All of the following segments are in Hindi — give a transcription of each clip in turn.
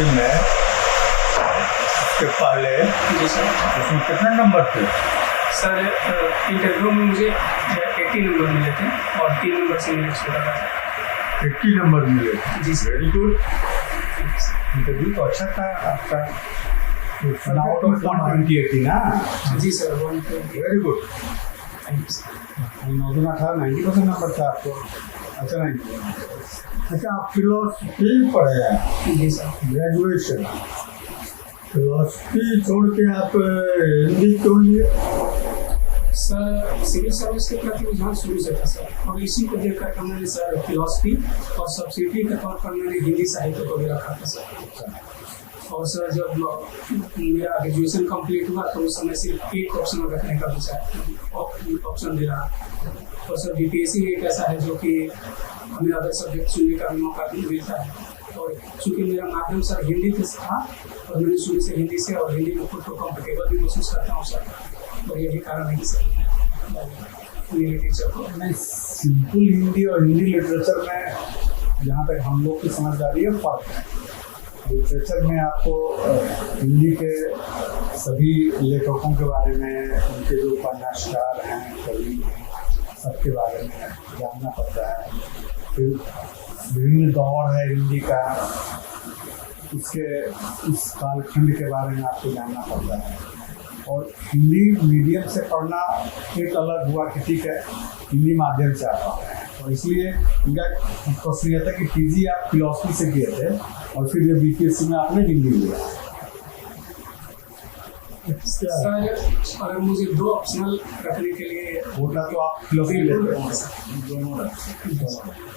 84 में उसके पहले जी सर। उसमें कितने नंबर थे? सर इंटरव्यू में मुझे 80 नंबर मिले थे और 3 नंबर से मेरे छोटा था। 80 नंबर मिले? जी सर। Very good. इंटरव्यू तो अच्छा था आपका। आउट ऑफ 120 ना? जी sir 120। Very good. Thank you sir. नौजना था, 90% नंबर था आपको। अच्छा, नहीं अच्छा, आप फिलोसफी पढ़े हैं? जी सर। ग्रेजुएशन फिलोसफी छोड़ के आप हिंदी क्यों लिए? सर सिविल सर्विस के प्रति रुझान शुरू से था सर, और इसी को देख कर मैंने सर फिलोसफी और सब्सिडी के तौर पर मैंने हिंदी साहित्य को भी रखा था सर। और सर जब मेरा ग्रेजुएशन कंप्लीट हुआ तो उस समय सिर्फ एक ऑप्शन रखने का विचार ऑप्शन दे रहा। और सर बीपीएससी एक ऐसा है जो कि हमें अदर सब्जेक्ट चुनने का भी मौका भी मिलता है। और चूँकि मेरा माध्यम सर हिंदी था और मैंने शुरू से हिंदी से और हिंदी में खुद को कम्फर्टेबल भी महसूस करता हूँ सर। और यही कारण है कि सर हिंदी टीचर को मैं सिंपल हिंदी और हिंदी लिटरेचर में जहाँ तक हम लोग की समझदारी है फर्क है। लिटरेचर में आपको हिंदी के सभी लेखकों के बारे में, उनके जो उपन्यासकार हैं, कवि हैं, सबके बारे में जानना पड़ता है। फिर विभिन्न दौर है हिंदी का, उसके उस कालखंड के बारे में आपको जानना पड़ता है। और हिंदी मीडियम से पढ़ना एक अलग हुआ कि ठीक है हिंदी माध्यम से आता है, और इसलिए इनका क्वेश्चन यह था कि पीजी आप फिलोसफी से किए थे और फिर जब बीपीएससी में आपने हिंदी लिया। सर अगर मुझे 2 ऑप्शनल रखने के लिए होता तो आप फिलोसफी लेते दोनों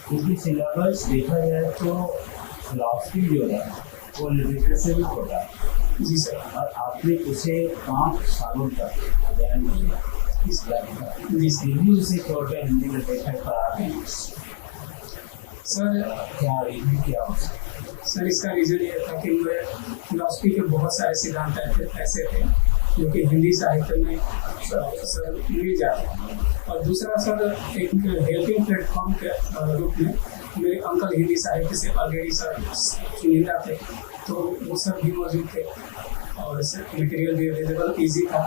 क्योंकि सिलेबस देखा जाए तो फिलॉसफी जो है वो लिटरेचर से भी छोटा है। जी सर। और आपने उसे 5 सालों तक अध्ययन किया इस लाइन का, इसलिए उसे छोटा हिंदी लिटरेचर पर आ गए। सर क्या रीजन क्या हो सकता? सर इसका रीज़न ये था कि मैं फिलॉसफी के बहुत सारे सिद्धांत ऐसे थे जो कि हिंदी साहित्य में सर मिल जाते हैं। और दूसरा सर एक हेल्पिंग प्लेटफॉर्म के रूप में मेरे अंकल हिंदी साहित्य से ऑलरेडी सर चुनिंदा थे, तो वो सब भी मौजूद थे और सर मटेरियल भी अवेलेबल ईजी था।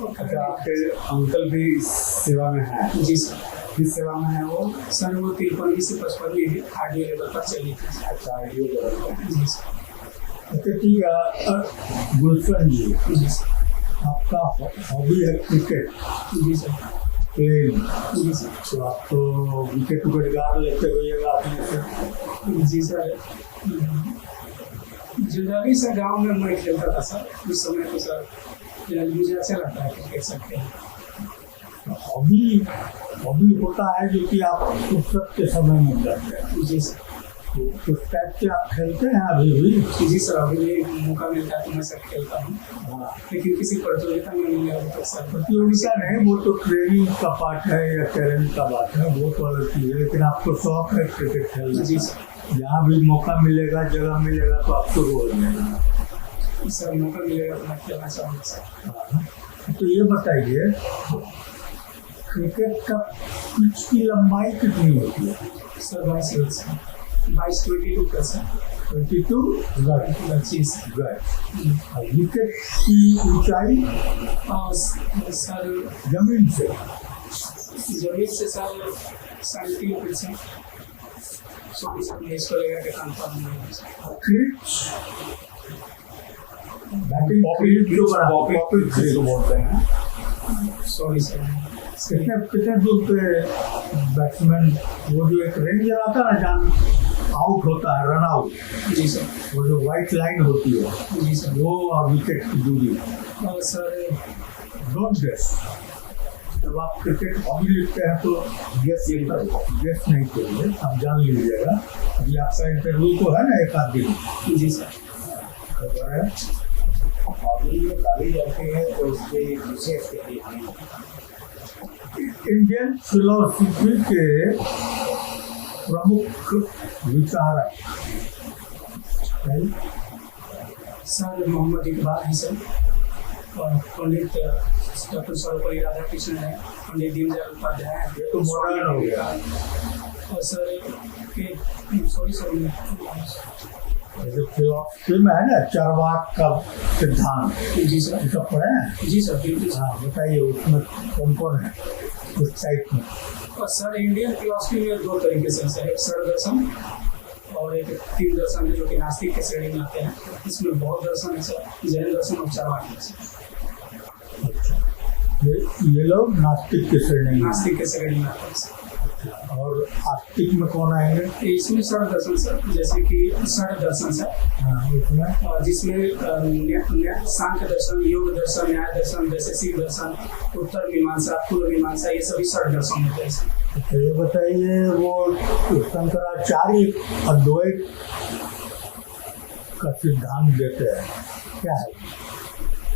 अच्छा, आपके अंकल भी इस सेवा में हैं? जी सर। किस सेवा में है वो? सर वो 53वीं से 55वीं हार्डवेयर लेवल पर चली थी। अच्छा, आईडियो लेवल पर। जी सर। अच्छा ठीक है गुलशन जी, जी सर। आपका हॉबी है क्रिकेट? जी सर। प्लेइंग? जी सर। तो आप तो विकेट गाड़ लेते होइएगा अपने से? जी सर। जनरली सर गाँव में मैं खेलता था सर उस समय, तो सर मुझे अच्छा लगता है क्रिकेट सर खेलना। हॉबी होता है जो कि आप फुर्सत के समय में करते हैं। जी सर। तो उस टाइप से आप खेलते हैं अभी भी? जी सर, अभी भी मौका मिलता है तो मैं सर खेलता हूँ। हाँ, लेकिन किसी प्रतियोगिता में नहीं अभी तक सर। प्रतियोगिता नहीं, वो तो ट्रेनिंग का पार्ट है या टैलेंट का बात है, वो तो अलग चीज़ है। लेकिन आपको शौक है क्रिकेट खेलने? जी सर। जहाँ भी मौका मिलेगा, जगह मिलेगा तो आप शुरू हो जाएगा। सर मौका मिलेगा तो मैं खेलना चाहूँगा सर। हाँ, तो ये बताइए क्रिकेट का पिच की लंबाई कितनी होती है? सर 22 का सर। 22 गज। जी सर। विकेट की ऊंचाई सर जमीन से सर 3.5%। इसको लेकर के कंफर्म नहीं है सर। क्रिच बैटिंग फील्ड जो पॉकेट क्रिच बोलते हैं। Sorry sir. कितने दूर पे बैट्समैन वो जो एक रेंजर आता है ना, जहाँ आउट होता है, रन आउट, जी सर। वो जो वाइट लाइन होती है, जी सर। वो और विकेट की दूरी। और सर डोंट गेस। जब आप क्रिकेट हॉबी लिखते हैं तो गेस नहीं करिए, आप जान लीजिएगा। अभी आपका इंटरव्यू तो है ना एक आध दिन? जी सर। हॉबी में काफ़ी जाते हैं तो उसके विशेष इंडियन फिलोसफी के प्रमुख विचारक सर मोहम्मद इकबाल हैं सर, और पंडित डॉक्टर सर्वपल्ली राधाकृष्णन है, पंडित दीनदयाल उपाध्याय हैं। ये तो मॉडर्न हो गया। और सर सॉरी सर जैसे फिलॉसफी में है ना चार्वाक का सिद्धांत, जी सर। ये सब पढ़े हैं? जी सर, बिल्कुल सर। हाँ बताइए उसमें कौन कौन है उस टाइप में? और सर इंडियन फिलॉसफी में दो तरीके से है, एक षड दर्शन और एक तीन दर्शन है जो कि नास्तिक के श्रेणी में आते हैं। इसमें बौद्ध दर्शन है सर, जैन दर्शन और चार्वाक दर्शन। ये लोग नास्तिक की श्रेणी में, नास्तिक के श्रेणी में आते हैं सर। और आस्तिक में कौन आएंगे? इसमें षड दर्शन सर, जैसे कि षड दर्शन सर, हाँ उसमें जिसमें सांख्य दर्शन, योग दर्शन, न्याय दर्शन, वैशेषिक दर्शन, उत्तर मीमांसा, पूर्व मीमांसा, ये सभी षड दर्शन होते हैं। तो ये बताइए वो शंकराचार्य अद्वैत का सिद्धांत देते हैं, क्या है?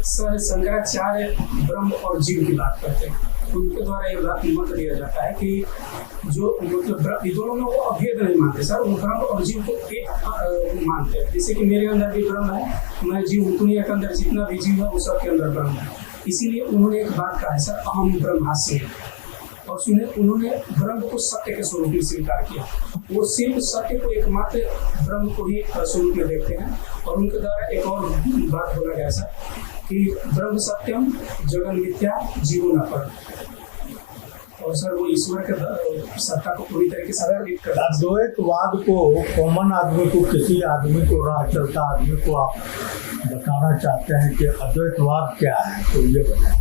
सर शंकराचार्य ब्रह्म और जीव की बात करते हैं। उनके द्वारा ये बात मत दिया जाता है कि जो मतलब ये दोनों में वो अभेद नहीं मानते सर, वो ब्रह्म और जीव को एक मानते हैं। जैसे कि मेरे अंदर भी ब्रह्म है, मैं जीव हूँ, दुनिया के अंदर जितना भी जीव है वो सबके अंदर ब्रह्म है। इसीलिए उन्होंने एक बात कहा है सर, अहम ब्रह्मास्मि। और सुने, उन्होंने ब्रह्म को सत्य के स्वरूप में स्वीकार किया। वो सिर्फ सत्य को एकमात्र ब्रह्म को ही स्वरूप में देखते हैं। और उनके द्वारा एक और बात बोला गया सर कि ब्रह्म सत्यम जगन मिथ्या जीवो न पर। और सर वो ईश्वर के सत्ता को पूरी तरीके से अर्पित करता है। अद्वैतवाद को कॉमन आदमी को, किसी आदमी को, राह चलता आदमी को आप बताना चाहते हैं कि अद्वैतवाद क्या है, तो ये बताएं।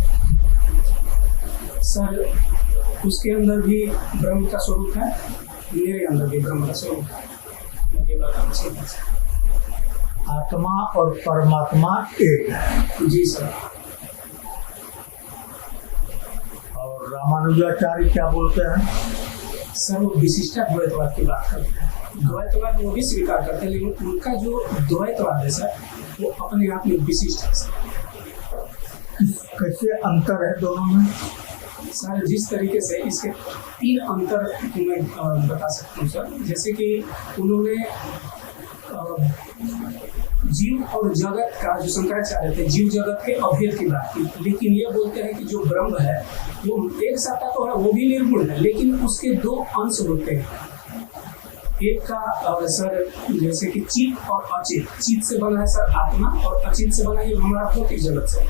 सर उसके अंदर भी ब्रह्म का स्वरूप है, मेरे अंदर भी ब्रह्म का स्वरूप है। मैं ये बताना चाहता हूं। आत्मा और परमात्मा एक है। जी सर। और रामानुजाचार्य क्या बोलते हैं? सर वो विशिष्टाद्वैतवाद की बात करते हैं। द्वैतवाद वो भी स्वीकार करते हैं, लेकिन उनका जो द्वैतवाद है सर वो अपने आप में विशिष्ट है सर। कैसे अंतर है दोनों में? सर जिस तरीके से इसके तीन अंतर को मैं बता सकता हूँ सर। जैसे कि उन्होंने जीव और जगत का, जो शंकराचार्य थे, जीव जगत के अभेद की बात की, लेकिन ये बोलते हैं कि जो ब्रह्म है वो एक सत्ता तो है, वो भी निर्गुण है, लेकिन उसके दो अंश होते हैं। एक का सर जैसे कि चित और अचित। चित से बना है सर आत्मा और अचित से बना है हमारा भौतिक जगत से।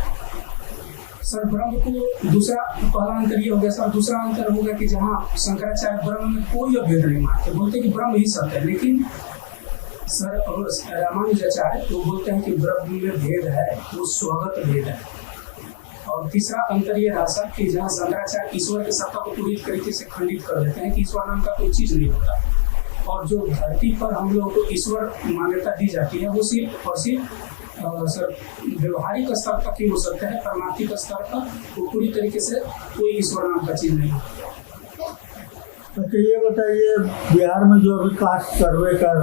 सर ब्रह्म को दूसरा पहला अंतर ये हो गया सर। दूसरा अंतर होगा कि जहाँ शंकराचार्य ब्रह्म में कोई अभेद नहीं मानते, बोलते कि ब्रह्म ही सत्य है। लेकिन सर रामानुजाचार्य तो बोलते हैं कि ब्रह्म में भेद है, वो स्वगत भेद है। और तीसरा अंतर ये रहा सर कि जहाँ शंकराचार्य ईश्वर की सत्ता को पूरी तरीके से खंडित कर देते हैं कि ईश्वर नाम का कोई चीज नहीं होता। और जो धरती पर हम लोगों को ईश्वर मान्यता दी जाती है वो सिर्फ और सिर्फ सर व्यवहारिक स्तर तक ही हो सकता है, परमार्थिक स्तर पर वो पूरी तरीके से कोई ईश्वर नाम का चीज नहीं होता। अच्छा ये बताइए, बिहार में जो अभी कास्ट सर्वे का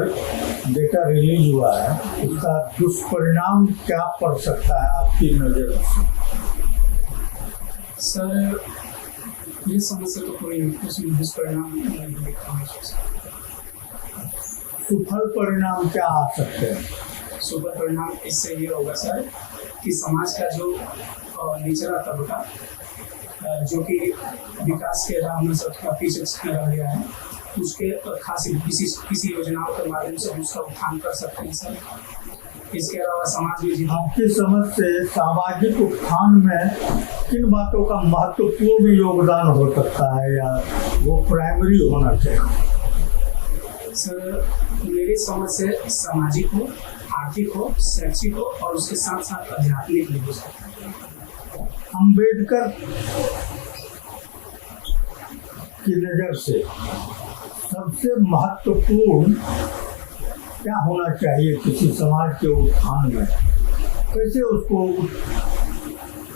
डेटा रिलीज हुआ है, उसका दुष्परिणाम क्या पड़ सकता है आपकी नज़र में? सर ये समस्या तो कोई उसमें दुष्परिणाम नहीं दिखता है। सुफल परिणाम क्या आ सकते हैं? सुपर परिणाम इससे ये होगा सर कि समाज का जो निचला तबका जो कि विकास के राह में सबका पीछे रह गया है, उसके खासी किसी योजनाओं के माध्यम से हम उसका उत्थान कर सकते हैं सर। इसके अलावा समाज में आपकी समझ से सामाजिक उत्थान में किन बातों का महत्वपूर्ण योगदान हो सकता है या वो प्राइमरी होना चाहिए? सर मेरी समझ से सामाजिक हो, आर्थिक हो, शैक्षिक हो और उसके साथ साथ आध्यात्मिक भी हो सकता है। अम्बेडकर की नज़र से सबसे महत्वपूर्ण क्या होना चाहिए किसी समाज के उत्थान में? कैसे उसको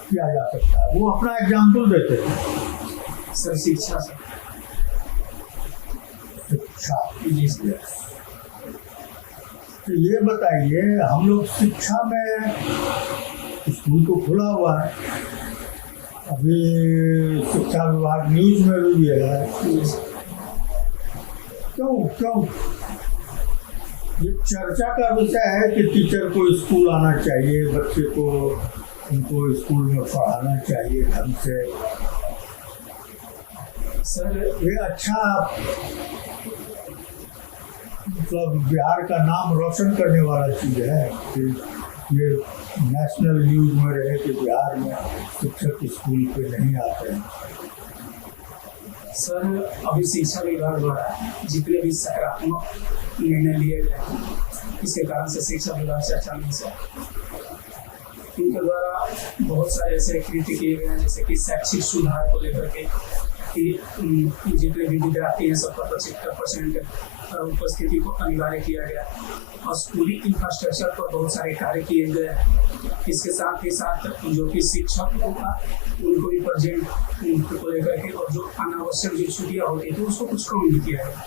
किया जा सकता है? वो अपना एग्जाम्पल देते हैं। सर शिक्षा सर। शिक्षा। जी सर। तो ये बताइए, हम लोग शिक्षा में स्कूल तो खुला हुआ है, अभी शिक्षा विभाग न्यूज में भी है, क्यों ये चर्चा का विषय है कि टीचर को स्कूल आना चाहिए, बच्चे को उनको स्कूल में पढ़ाना चाहिए ढंग से। सर ये अच्छा मतलब बिहार का नाम रोशन करने वाला चीज़ है कि ये नेशनल न्यूज़ में रहे कि बिहार में शिक्षक स्कूल पे नहीं आते हैं। सर अभी शिक्षा विभाग द्वारा जितने भी सकारात्मक निर्णय लिए गए हैं इसके कारण से शिक्षा विभाग चर्चा में है। इनके द्वारा बहुत सारे ऐसे कृत्य किए गए हैं जैसे कि शैक्षिक सुधार को लेकर के कि जितने भी विद्यार्थी हैं सबका 75% उपस्थिति को अनिवार्य किया गया और स्कूली इंफ्रास्ट्रक्चर पर बहुत सारे कार्य किए गए। इसके साथ ही साथ जो कि शिक्षक होगा उनको भी प्रेजेंट को लेकर के और जो अनावश्यक जो छुट्टियाँ होती थी उसको कुछ कम भी किया गया।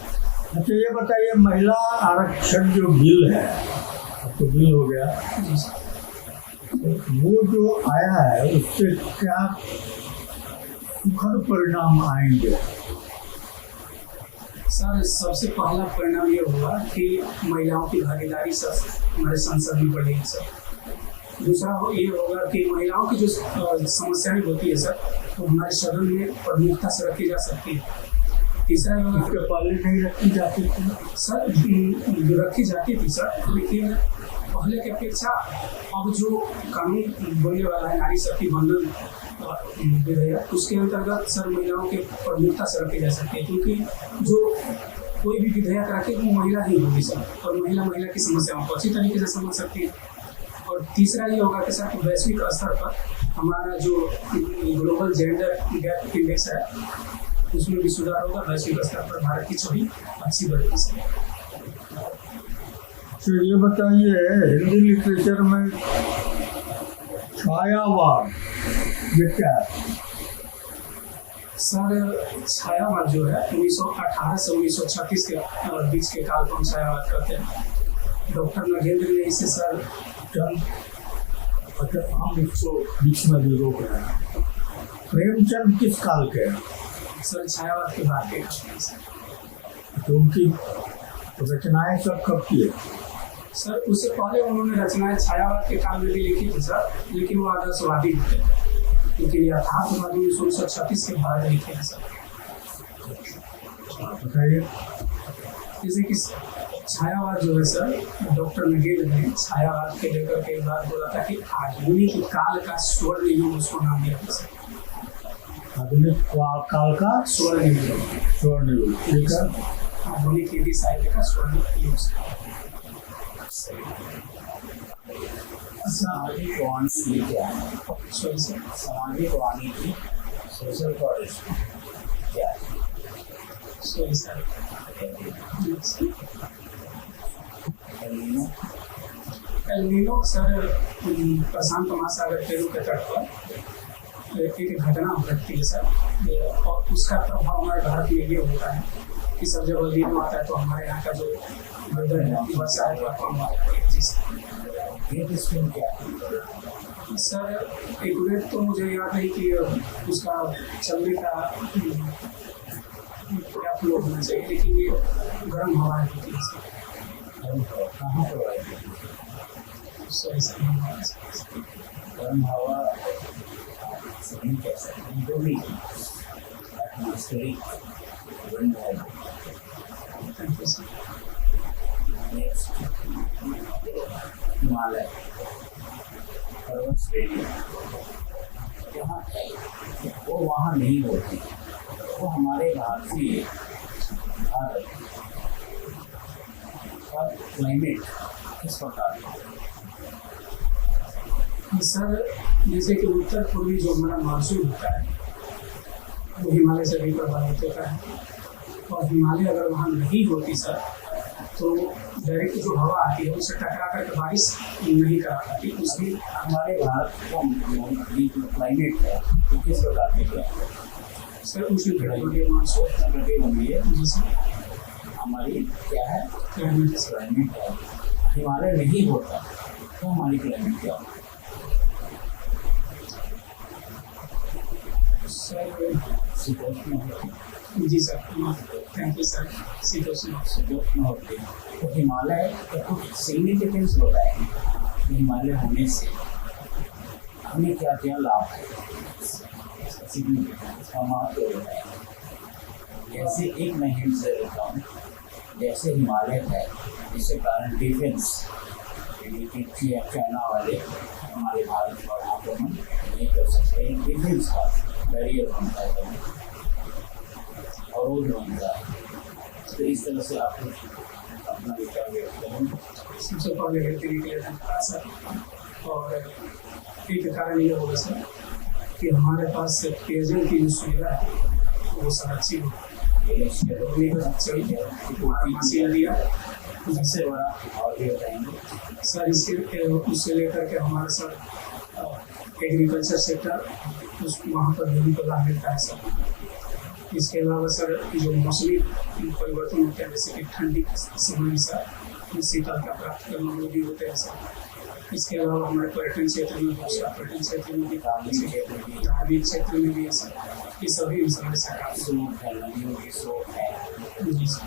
अच्छा ये बताइए, महिला आरक्षण जो बिल है, अब तो बिल हो गया, जी सर। वो जो आया है उससे क्या सुखद परिणाम आएंगे? सर सबसे पहला परिणाम ये होगा कि महिलाओं की भागीदारी सर हमारे संसद में बढ़ेगी सर। दूसरा ये होगा कि महिलाओं की जो समस्याएं होती है सर वो हमारे सदन में प्रमुखता से रखी जा सकती है। तीसरा ये होगा उसके पहले नहीं रखी जाती थी सर, रखी जाती थी सर, लेकिन पहले की अपेक्षा अब जो कानून बनने वाला है नारी शक्ति बंधन विधेयक उसके अंतर्गत सर महिलाओं के प्रमुखता से रखी जा सकती है, क्योंकि जो कोई भी विधेयक रखे वो महिला ही होगी सर और महिला की समस्याओं को अच्छी तरीके से समझ सकती है। और तीसरा ये होगा कि सर वैश्विक स्तर पर हमारा जो ग्लोबल जेंडर गैप इंडेक्स है उसमें भी सुधार होगा। वैश्विक स्तर पर भारत की छवि अच्छी बढ़ेगी सर। तो ये बताइए, हिंदी लिटरेचर में छायावाद ये क्या है? सर छायावाद जो है 1918 से 1936 के बीच के काल को हम छायावाद करते हैं। डॉक्टर नगेंद्र ने इसे सर हम इसको बीच में भी रोक रहे हैं। प्रेमचंद किस काल के हैं? सर छायावाद के बाद के काल में सर। तो उनकी रचनाएं सब कब की है? सर उससे पहले उन्होंने रचनाएं छायावाद के काल में भी लिखी थी सर, लेकिन वो आदर्शवादी थे, लेकिन यथार्थवादी 1936 के बाद लिखे हैं सर। बताइए। जैसे कि छायावाद जो है सर डॉक्टर नगेंद्र ने छायावाद के लेकर के एक बात बोला था कि आधुनिक काल का स्वर्ण युग उसको नाम दिया था सर। आधुनिक काल का स्वर्ण युग, ठीक है। आधुनिक हिंदी साहित्य का स्वर्ण युग। सामाजिक वानिकी क्या है? सॉरी सर, सामाजिक वानिकी सोशल पॉलिसी क्या है? Sorry sir. El Nino sir Prashant Mahasagar Peru के तट पर एक घटना घटती है सर और उसका प्रभाव हमारे भारत में ये होता है कि सब जब एल्निनो आता है तो हमारे यहाँ का जो वेदर है वर्षा है तो कम होता है। जी स्कीम क्या है? सर एक वेट तो मुझे याद नहीं कि उसका चलने का क्या फ्लो होना चाहिए, लेकिन ये गर्म हवा होती है सर। कहाँ पर सॉरी सर, गर्म हवा नहीं कह सकते, जो भी एटमॉस्फेरिक विंड है। Thank you sir. Next Himalaya पर्वत श्रेणी जहाँ वो वहाँ नहीं होती, वो हमारे भारतीय भारत का क्लाइमेट किस प्रकार का? सर जैसे कि उत्तर पूर्वी जो हमारा मानसून होता है वो हिमालय से भी प्रभावित होता है और हिमालय अगर वहाँ नहीं होती सर तो डायरेक्ट जो हवा आती है उससे टकरा करके बारिश नहीं करा पाती। उसकी हमारे भारत का जो क्लाइमेट है वो किस प्रकार के है? सर उसी कटिबंधीय मानसून कटिबंधीय जी सर हमारी क्या है? क्लाइमेट क्लाइमेट है। हिमालय नहीं होता तो हमारी क्लाइमेट क्या होती? सर शीतोष्ण होती, जी सर। Thank you sir. शीतोष्ण होती। तो हिमालय का कुछ सिग्निफिकेंस बताएं, हिमालय होने से हमें क्या क्या लाभ है, सिग्निफिकेंस का महत्व बताएं। जैसे एक मैं हिंट दे देता हूँ जैसे हिमालय है, जिसके कारण डिफेंस चाइना वाले हमारे भारत पर आक्रमण नहीं कर सकते। डिफेंस का बैरियर बनता है, अवरोध बनता है। तो इस तरह से आप अपना विचार व्यक्त करें। सबसे पहले हेल्थ के लिए धन्यवाद सर। और एक कारण ये होगा सर कि हमारे पास पेयजल की जो सुविधा है वो सर अच्छी हो, सबसे बड़ा और भी बताएंगे सर। इसके उससे लेकर के हमारा सर एग्रीकल्चर सेक्टर उस वहाँ पर भी लाभ मिलता है सर। इसके अलावा सर जो मौसमी परिवर्तन होते हैं, जैसे कि ठंडी के समय में सर शीतल का प्राप्त करने में भी होते हैं सर। इसके अलावा हमारे पर्यटन क्षेत्र में, दूसरा पर्यटन क्षेत्र में भी, धार्मिक क्षेत्र में भी है सर। ये सभी समय से जी सर।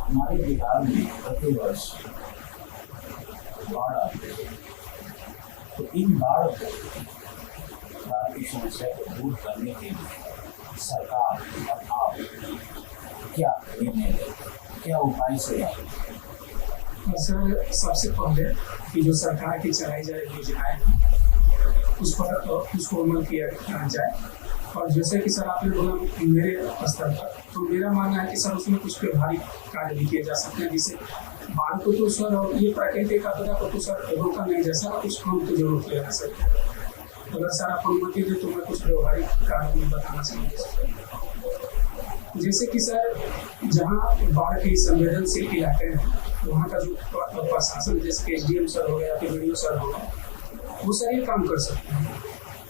हमारे बिहार में प्रति वर्ष बाढ़ आती है, तो इन बाढ़ की समस्या को दूर करने के लिए सरकार और आप क्या निर्णय लें, क्या उपाय सुझाएं? सर सबसे पहले कि जो सरकार की चलाई जा रही योजनाएं उस पर उसको अमल किया जाए। और जैसे कि सर आपने बोला मेरे स्तर पर, तो मेरा मानना है कि सर उसमें कुछ व्यवहारिक कार्य भी किए जा सकते हैं। जैसे बाढ़ को तो सर और ये प्राकृतिक आपदा को तो सर रोका नहीं जा सकता, कुछ काम तो जरूर किया जा सकता है। अगर सर आप अनुमति दें तो मैं कुछ व्यवहारिक कार्य भी बताना चाहूँगा। जैसे कि सर जहाँ बाढ़ के संवेदनशील इलाके हैं वहाँ का जो प्रशासन, जैसे कि SDM सर हो गया, PDO सर हो गया, वो सर ये काम कर सकते हैं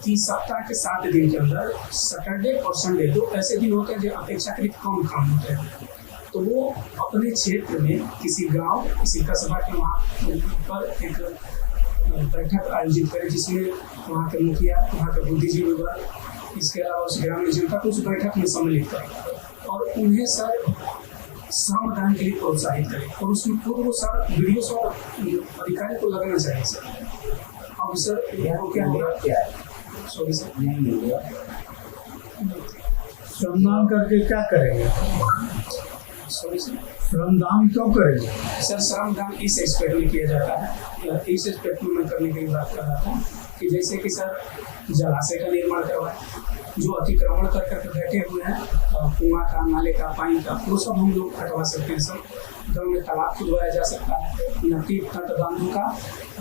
कि सप्ताह के 7 दिन के अंदर सैटरडे और संडे दो ऐसे दिन होते हैं जो अपेक्षाकृत कम काम होते हैं, तो वो अपने क्षेत्र में किसी गांव, किसी कस्बा के वहाँ पर एक बैठक आयोजित करें, जिसमें वहाँ के मुखिया, वहाँ के बुद्धिजीवी वर्ग, इसके अलावा उस ग्रामीण जनता को उस बैठक में सम्मिलित करें और उन्हें सर श्रमदान के लिए प्रोत्साहित करें। और उसमें खुद वो सर वीडियो और अधिकारी को लगाना चाहिए सर। अब सर वो क्या होगा, क्या है? सॉरी सर, श्रमदान करके क्या करेंगे? सॉरी सर, श्रमदान क्यों करेंगे? सर श्रमदान इस एस्पेक्ट में किया जाता है, इस एस्पेक्ट में मैं करने की बात कर रहा था कि जैसे कि सर जलाशय का निर्माण करवाएं, जो अतिक्रमण कर करके बैठे हुए हैं कुआं का, नाले का, पानी का, वो सब हम लोग हटवा सकते हैं सर। गाँव में तालाब खुदवाया जा सकता है, नदी तट बांधों का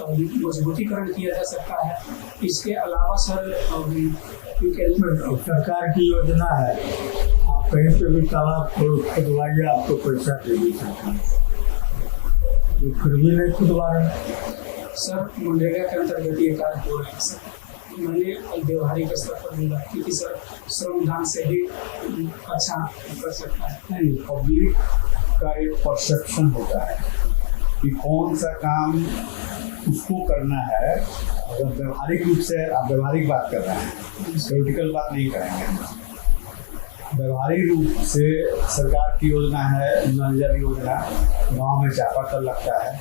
मजबूतीकरण किया जा सकता है। इसके अलावा सर सरकार की योजना है, आप कहीं पे भी तालाब खुदवाइए, आपको पैसा दे दी सरकार, तो फिर भी नहीं खुदवा रहे। सर मनरेगा के अंतर्गत ये कार्य हो रहे हैं सर। मैंने व्यवहारिक स्तर पर भी बात की कि सर श्रमदान से भी अच्छा कर सकता है। नहीं, पब्लिक का एक परसेप्शन होता है कि कौन सा काम उसको करना है। अगर व्यवहारिक रूप से आप व्यवहारिक बात कर रहे हैं, पॉलिटिकल बात नहीं करेंगे। व्यवहारिक रूप से सरकार की योजना है नल जल योजना, गाँव में चापाकल लगता है,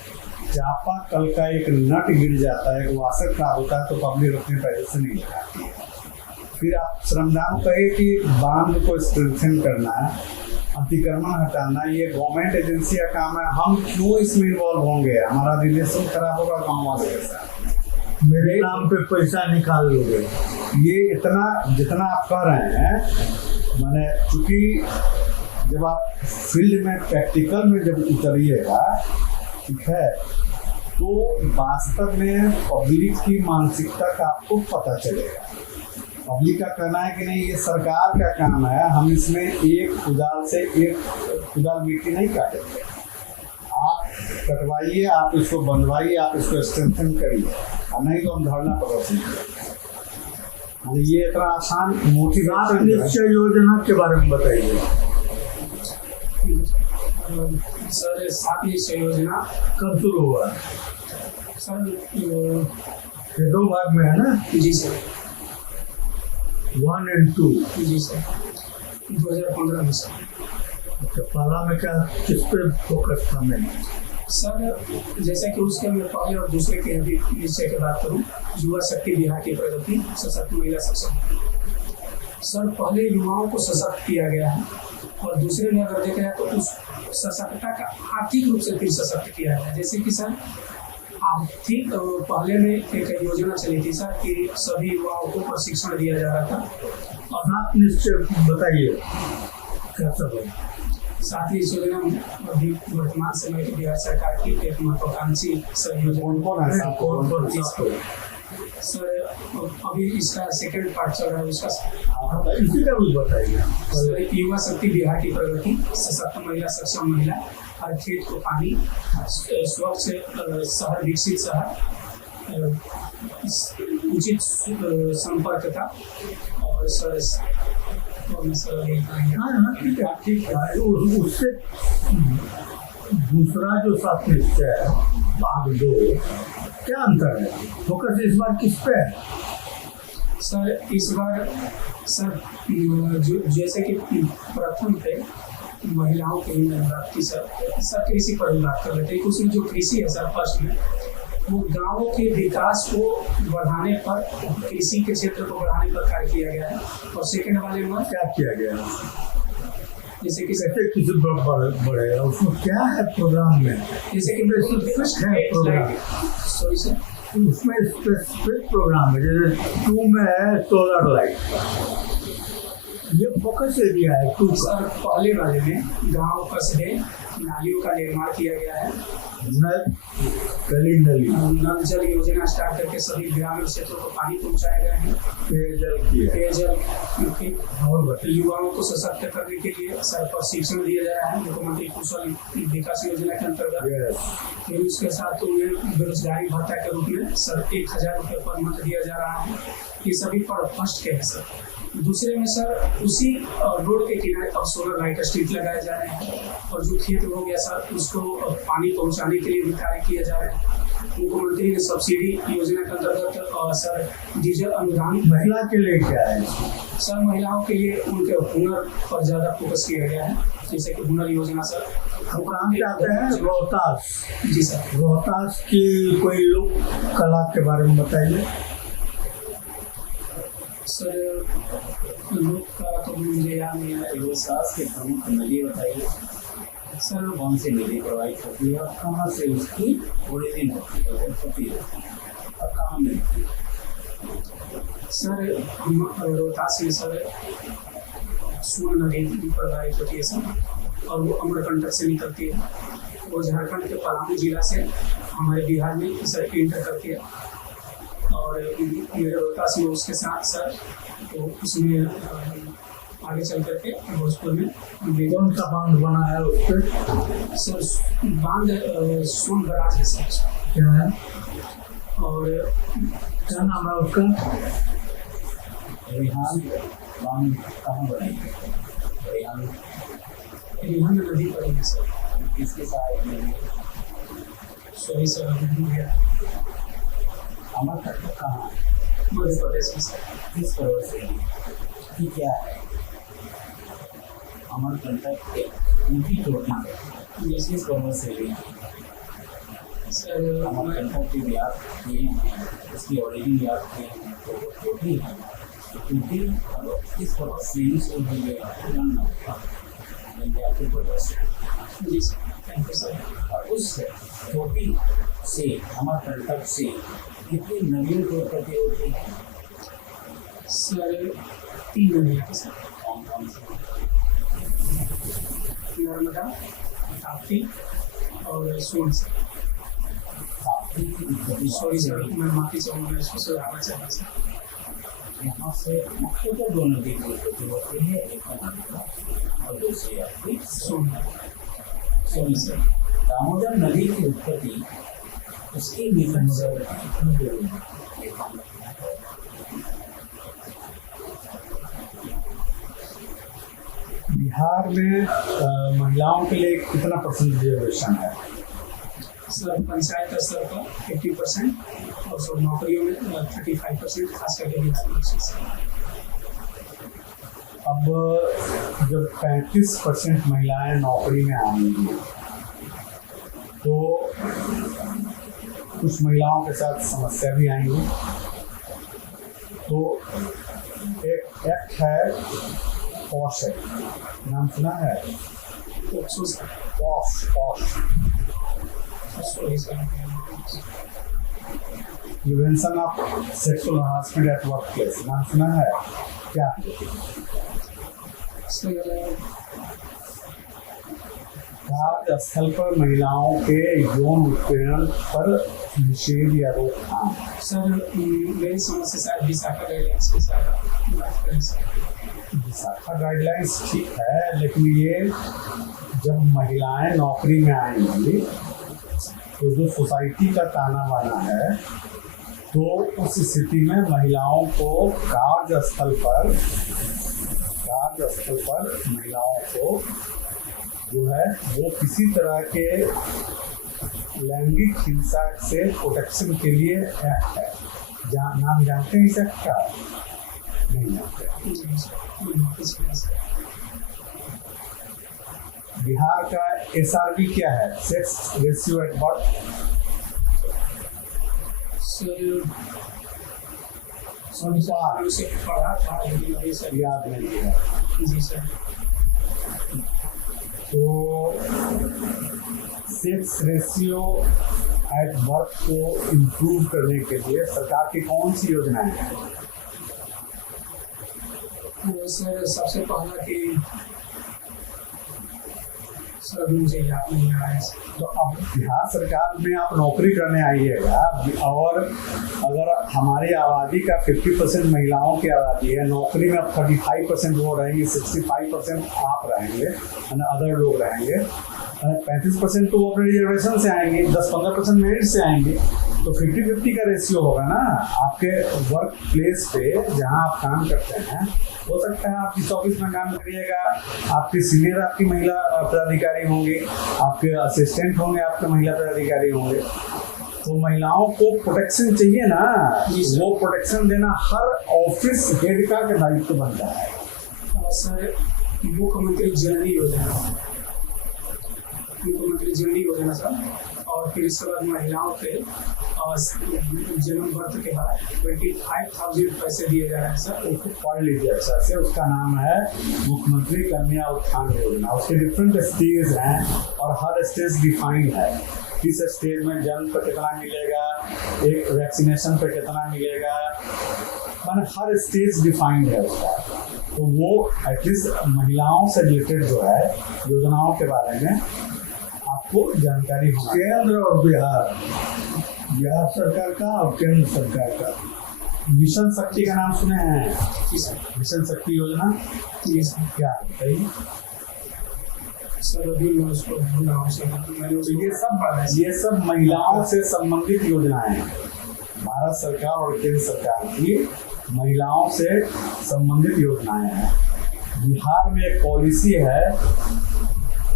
चापाकल का एक नट गिर जाता है, एक वाशर खराब होता है, तो पब्लिक अपने पैसे से नहीं लगाती है। फिर आप श्रमदान कहे कि बांध को स्ट्रेंथन करना है, अतिक्रमण हटाना, ये गवर्नमेंट एजेंसी का काम है, हम क्यों इसमें इन्वॉल्व होंगे? हमारा रिलेशन खराब होगा गाँव वाले के साथ, मेरे नाम पे पैसा निकाल लोगे। ये इतना जितना आप कह रहे हैं, मैंने चूँकि जब आप फील्ड में प्रैक्टिकल में जब उतरिएगा, ठीक है, तो वास्तव में पब्लिक की मानसिकता का आपको पता चलेगा। पब्लिक का कहना है कि नहीं ये सरकार का काम है, हम इसमें एक कुदाल से एक कुदाल मिट्टी नहीं काटेंगे, आप कटवाइए, आप इसको बंधवाइए, आप इसको स्ट्रेंथन करिए, और नहीं तो हम धरना प्रदर्शन करेंगे। ये इतना आसान मोटिवेशन। निश्चय योजना के बारे में बताइए सर। 7 निश्चय योजना कब शुरू हुआ? सर ये 2 भाग में है ना? जी सर, 1 और 2। जी सर, 2015 में सर। अच्छा, पहला में क्या किस पे फोकस था? मैंने सर जैसा कि उसके मैं पहले और दूसरे के निश्चय की बात करूँ, युवा शक्ति बिहार की प्रगति, सशक्त महिला सक्षम। सर पहले युवाओं को सशक्त किया गया है और दूसरे में अगर देखा जाए तो उस सशक्तता का आर्थिक रूप से फिर सशक्त किया गया है। जैसे कि सर आर्थिक पहले में एक योजना चली थी सर कि सभी युवाओं को प्रशिक्षण दिया जा रहा था और आप निश्चय बताइए क्या सब है। साथ ही इस योजना में अभी वर्तमान समय की बिहार सरकार की एक महत्वाकांक्षी सर योजना कौन है कौन सर अभी इसका सेकंड पार्ट चल रहा है उसका इसी का भी बताइए। सर युवा शक्ति बिहार की प्रगति, सशक्त महिला, सक्षम महिला, हर खेत को पानी, स्वच्छ शहर, विकसित शहर, उचित संपर्कता और सर ठीक है। उससे दूसरा जो सात निश्चय है भाग 2 क्या अंतर है? फोकस इस बार किस पे है? सर इस बार सर जो जैसे कि प्रथम पे महिलाओं के लिए बात की सर कृषि पर भी बात कर रहे थे। उसमें जो कृषि है सर फर्स्ट में वो गांवों के विकास को बढ़ाने पर, कृषि के क्षेत्र को बढ़ाने पर कार्य किया गया है और सेकंड वाले में क्या किया गया है? जैसे कि कैसे किसी बढ़ेगा उसमें क्या है प्रोग्राम में? जैसे कि है प्रोग्राम सॉरी सर उसमें स्पेसिफिक प्रोग्राम है। जैसे 2 में है सोलर लाइट, ये फोकस एरिया है 2 का। सर पहले वाले में गांव कस्बे नालियों का निर्माण किया गया है, नल जल योजना स्टार्ट करके सभी ग्रामीण क्षेत्रों को पानी पहुंचाया गया है, पेयजल और युवाओं को सशक्त करने के लिए सर प्रशिक्षण दिया जा रहा है मुख्यमंत्री कौशल विकास योजना के अंतर्गत। फिर उसके साथ उन्हें बेरोजगारी भत्ता के रूप में सर 1000 रुपये पर मंथ दिया जा रहा है। ये सभी पर फर्स्ट के है सर। दूसरे में सर उसी रोड के किनारे अब सोलर लाइट स्ट्रीट लगाए जा रहे हैं और जो खेत हो गया सर उसको पानी पहुंचाने के लिए भी कार्य किया जा रहा है। मुख्यमंत्री ने सब्सिडी योजना के अंतर्गत सर डीजल अनुदान महिला के लिए क्या है? सर महिलाओं के लिए उनके हुनर पर ज्यादा फोकस किया गया है, जैसे कि हुनर योजना सर। हम काम चाहते हैं रोहतास। जी सर। रोहतास की कोई लोक कला के बारे में बताइए। सर लोक कला तो मुझे याद नहीं आ रहा। रोहतास के प्रमुख नदी बताइए सर, कौन सी नदी प्रवाहित होती है और कहाँ से उसकी ओरिजिन होती है और कहाँ मिलती है? सर हम रोहतास में सर सोन नदी प्रवाहित होती है सर और वो अमरकंटक से निकलती है। वो झारखंड के पलामू जिला से हमारे बिहार में सर इंटर करती है और मेरे रोहतास में उसके साथ सर तो उसमें आगे चल करके भोजपुर में कौन सा बांध बना है उस पर? सर बांध सोन बराज है सर। क्या है और क्या नाम है उसका? रिहान बांध कहाँ बनाई? रिहान नदी पड़ी है सर। किसके साथ में? सॉरी सर गया अमरकंटक कहाँ? मध्य प्रदेश में सर। किस तरह से ये क्या है? अमरकंटक एक ऊँची चोटी है, किस तरह से भी सर अमरकंटक की याद किए हैं, उसकी ओरिजिन याद किए हैं तो वो चोटी है। चोटी किस तरह से ही शुरू हुई है आपको जानना होगा। जी सर, थैंक यू सर। और उस चोटी से अमरकंटक से कितनी नदियों की उत्पत्ति होती है? सर 3 नदियाँ हैं सर। कौन कौन सी? नर्मदा, ताप्ती और सोन सर। ताप्ती की उत्पत्ति सॉरी सर मैं माफी चाहूँगा, मैं इसको सुधारना चाहता सर। यहाँ से मुख्यतः 2 नदी की उत्पत्ति होती है, एक नर्मदा और दूसरी आपकी सोन सोन से। दामोदर नदी की उत्पत्ति उसकी भी बिहार में महिलाओं के लिए कितना % रिजर्वेशन है? सर पंचायत स्तर पर 50% और सब नौकरियों में 35%, खास करके बिहार में सर। अब जब 35% महिलाएं नौकरी में आएंगी तो कुछ महिलाओं के साथ समस्या भी आएंगी। तो एक एक्ट है पॉश एक्ट, नाम सुना है? POCSO sir, posh posh sorry sir, prevention of sexual harassment at work place, नाम सुना है क्या? सर कार्यस्थल पर महिलाओं के यौन उत्पीड़न पर निषेध या रोकथाम। सर मेरी समझ से शायद विशाखा गाइडलाइंस के साथ बात करें सर। विशाखा गाइडलाइंस ठीक है, लेकिन ये जब महिलाएं नौकरी में आएंगी तो जो सोसाइटी का ताना बाना है, तो उस स्थिति में महिलाओं को कार्यस्थल पर महिलाओं को जो है वो किसी तरह के लैंगिक हिंसा से प्रोटेक्शन के लिए एक्ट है। नाम जानते हैं इस एक्ट का? नहीं जानते। बिहार का SRB क्या है? Sex ratio at birth. उसे पढ़ा था लेकिन अभी सर याद नहीं है। जी सर। तो सेक्स रेशियो एट बर्थ को इम्प्रूव करने के लिए सरकार की कौन सी योजनाएं हैं? सर सबसे पहला कि सर मुझे याद नहीं आ रहा है। तो अब बिहार सरकार में आप नौकरी करने आइएगा और अगर हमारी आबादी का 50% महिलाओं की आबादी है, नौकरी में अब 35% वो रहेंगे, 65% आप रहेंगे, अदर लोग रहेंगे, 35% तो वो अपने रिजर्वेशन से आएंगे, 10-15% मेरिट से आएंगे, तो 50-50 का रेशियो होगा ना। आपके वर्क प्लेस पे जहाँ आप काम करते हैं, हो सकता है आप जिस ऑफिस में काम करिएगा, आपके सीनियर आपकी महिला पदाधिकारी होंगे, आपके असिस्टेंट होंगे, आपके महिला पदाधिकारी होंगे, तो महिलाओं को प्रोटेक्शन चाहिए ना। वो प्रोटेक्शन देना हर ऑफिस हेड का दायित्व बनता है। सर मुख्यमंत्री जननी योजना सर, और फिर इसके बाद महिलाओं के जन्म बर्थ के बाद 25,000 पैसे दिए जा रहे हैं सर। उसको पढ़ लीजिए अच्छा से, उसका नाम है मुख्यमंत्री कन्या उत्थान योजना। उसके डिफरेंट स्टेज हैं और हर स्टेज डिफाइंड है। किस स्टेज में जन्म पर कितना मिलेगा, एक वैक्सीनेशन पर कितना मिलेगा, मैंने हर स्टेज डिफाइंड है उसका। तो वो एटलीस्ट महिलाओं से रिलेटेड जो है योजनाओं के बारे में आपको जानकारी हो। केंद्र और बिहार सरकार का और केंद्र सरकार का मिशन शक्ति का नाम सुने हैं? मिशन शक्ति योजना क्या बताइए सर? अभी मैं उसको भूला हूं सर, मैंने ये सब महिलाओं से संबंधित योजनाएं हैं। भारत सरकार और केंद्र सरकार की महिलाओं से संबंधित योजनाएं हैं। बिहार में एक पॉलिसी है,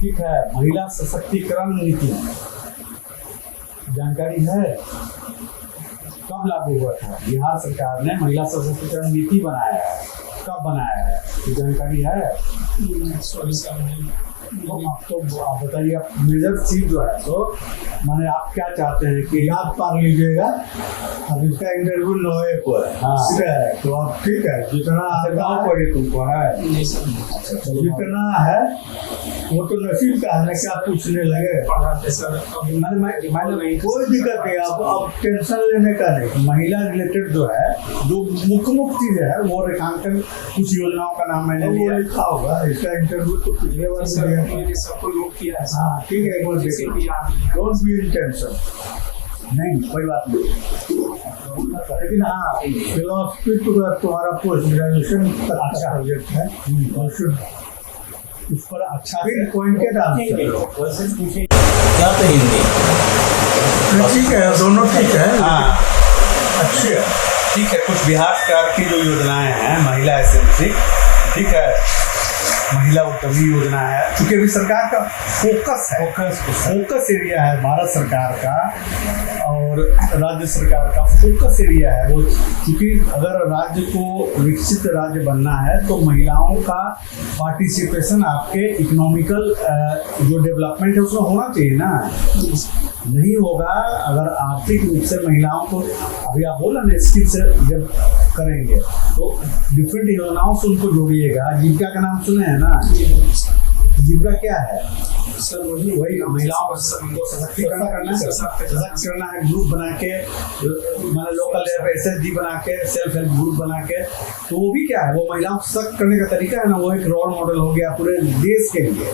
ठीक है, महिला सशक्तिकरण नीति, जानकारी है? कब लागू हुआ था? बिहार सरकार ने महिला सशक्तिकरण नीति बनाया है, कब बनाया है, ये जानकारी है? सॉरी सर, तो आप बताइए, आप मेजर चीज जो है, तो माने आप क्या चाहते हैं कि याद पार लीजिएगा। अब इसका इंटरव्यू 9 को है। हाँ, तो आप ठीक है, जितना गाँव पड़े तुमको है, जितना है वो तो नसीब का है ना, क्या पूछने लगे। कोई दिक्कत नहीं, आप टेंशन लेने का नहीं। महिला रिलेटेड जो है, जो मुख्य चीज है, वो रेखांकन कुछ योजनाओं का नाम मैंने लिया, लिखा होगा। इसका इंटरव्यू तो पिछले वर्ष मैंने सबको नोट किया है। हाँ ठीक है, डोंट बी इन टेंशन, नहीं कोई बात नहीं। लेकिन हाँ, फिलोसफी तुम्हारा पोस्ट ग्रेजुएशन तक अच्छा सब्जेक्ट है, उस पर अच्छा से पॉइंटेड आंसर क्या तो हिंदी ठीक है, दोनों ठीक है। हाँ अच्छी है, ठीक है। कुछ बिहार सरकार की जो योजनाएं हैं, महिला एसएमसी, ठीक है, महिला उद्यमी योजना है, क्योंकि अभी सरकार का फोकस एरिया है भारत सरकार का और राज्य सरकार का फोकस एरिया है वो। क्योंकि अगर राज्य को विकसित राज्य बनना है तो महिलाओं का पार्टिसिपेशन आपके इकोनॉमिकल जो डेवलपमेंट है उसमें होना चाहिए ना। नहीं होगा अगर आर्थिक रूप से महिलाओं को, अभी आप बोला ना स्किल से, जब करेंगे तो डिफरेंट योजनाओं से उनको जोड़िएगा। जीविका का नाम सुने हैं ना? जीविका क्या है? सर वही महिलाओं को सशक्तिकरण करना है। ग्रुप बना के मतलब लोकल लेवल पे SHG बना के, सेल्फ हेल्प ग्रुप बना के, तो वो भी क्या है, वो महिलाओं को सशक्त करने का तरीका है ना, वो एक रोल मॉडल हो गया पूरे देश के लिए।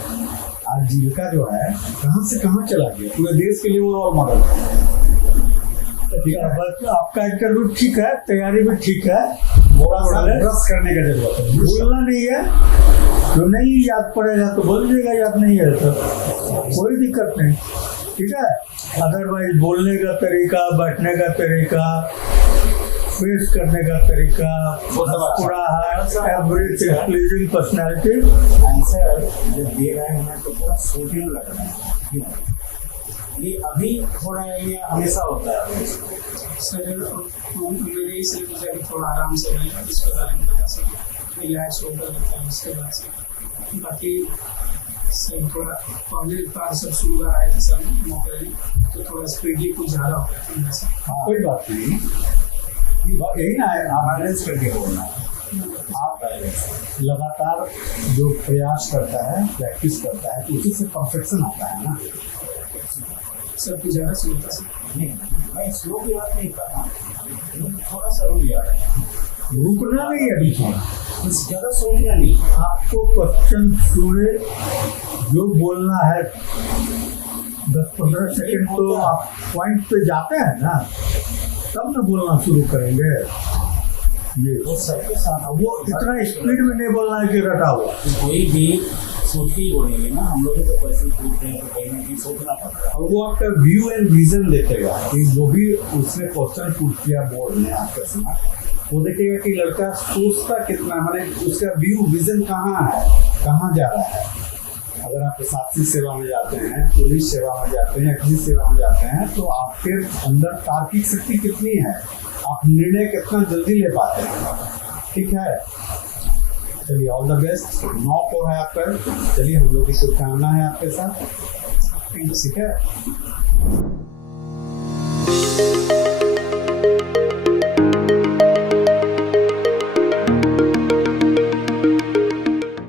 आज जीविका जो है कहाँ से कहाँ चला गया, पूरे देश के लिए वो रोल मॉडल है। ठीक है, बस आपका इंटरव्यू ठीक है, तैयारी भी ठीक है, थोड़ा सा ब्रश करने का जरूरत है, भूलना नहीं है। जो नहीं याद पड़ेगा तो बोल दीजिएगा, याद नहीं है तो कोई दिक्कत नहीं, ठीक है। अदरवाइज बोलने का तरीका, बैठने का तरीका, फेस करने का तरीका पूरा है, एवरीथिंग प्लीजिंग पर्सनैलिटी। आंसर जब दे रहे हैं हमें तो थोड़ा सोचने लग रहा है, ये अभी थोड़ा ये हमेशा होता है। सर मेरे इसलिए मुझे अभी थोड़ा आराम से रहेगा, इसके बारे में बता सकें, रिलैक्स होकर रहता है इसके बाद से। बाकी सर थोड़ा पहले बार सब शुरू कराए थे सर मौके तो थोड़ा स्पीडली कुछ ज़्यादा हो गया था वैसे। कोई बात नहीं, यही ना है, बैलेंस करके बोलना है, आप बैलेंस लगातार जो प्रयास करता है, प्रैक्टिस करता है, तो उसी से परफेक्शन आता है ना। सर कुछ ज़्यादा सुनता सर नहीं, मैं स्लो की बात नहीं कर रहा, थोड़ा सा रुक जा रहा है, रुकना नहीं है बीच में, कुछ ज़्यादा सोचना नहीं। आपको क्वेश्चन सुने, जो बोलना है 10-15 सेकंड तो आप पॉइंट पे जाते हैं ना, तब ना बोलना शुरू करेंगे। ये वो सबके साथ वो इतना स्पीड में नहीं बोलना है कि रटा हुआ। कोई भी सोच के ही बोलेंगे ना, हम लोग तो पैसे पूछ रहे हैं तो कहीं ना कहीं सोचना पड़ता है। और वो आपका व्यू एंड विजन देखेगा कि जो भी उसने क्वेश्चन पूछ किया बोर्ड ने आपका सुना, वो देखेगा कि लड़का सोचता कितना, माने उसका व्यू विजन कहाँ है, कहाँ जा रहा है। अगर आप प्रशासनिक सेवा में जाते हैं, पुलिस सेवा में जाते हैं, किसी सेवा में जाते हैं, तो आपके अंदर तार्किक शक्ति कितनी है, आप निर्णय कितना जल्दी ले पाते हैं। ठीक है, चलिए ऑल द बेस्ट। 9 को है आपका, चलिए हम लोग की शुभकामना है आपके साथ, ठीक है।